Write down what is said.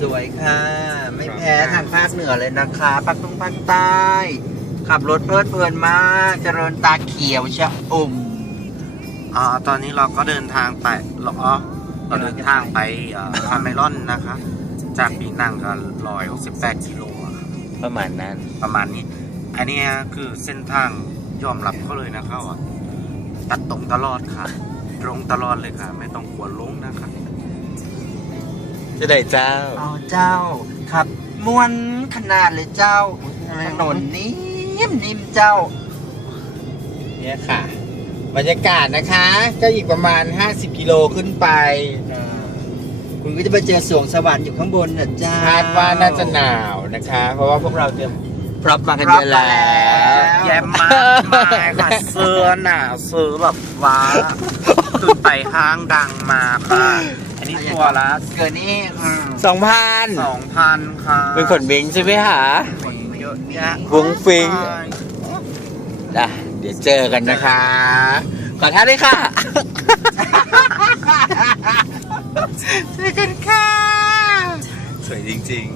สวยค่ะ ไม่แพ้ทางภาคเหนือเลยนะคะภาคตรงภาคใต้ ขับรถเพลิดเพลินมาก เจริญตาเขียวชะอุ่มอ่าตอนนี้เราก็เดินทางไปเราอ๋อเราเดินทางไปอ่าคาเมรอนนะคะ จากปีนังก็ร้อยหกสิบแปดกิโลอะค่ะประมาณนั้น ประมาณนี้ อันเนี้ยคือเส้นทางยอมรับเขาเลยนะคะว่าตัดตรงตลอดค่ะ ตรงตลอดเลยค่ะ ไม่ต้องกลัวลงนะคะ จะได้เจ้า เอาเจ้าขับม้วนขนาดเลยเจ้าถนนนิ่มนิ่มเจ้า เนี่ยค่ะ บรรยากาศนะคะ ก็อีกประมาณ 50 กิโลขึ้นไป คุณก็จะไปเจอสวงสวรรค์อยู่ข้างบนน่ะเจ้าคาดว่าน่าจะหนาวนะคะ เพราะว่าพวกเราเตรียมพร็อพมากันพร็เยอพอะมาแล้แล้ววแย่มากมายค่ะเสื้อหนาเสื้อแบบว้าตื่นไปห้างดังมาค่ะอั นนี้ตัวละเกินนี่อืมสองพันสองพันค่ะเป็นขนบิงใช่ไหมคะคนเยอะแยะฟุ้งฟิ้งใช่อะเดี๋ยวเจอกันนะคะ ขอท่าด้วยค่ะเจอกันค่ะ สวยจริง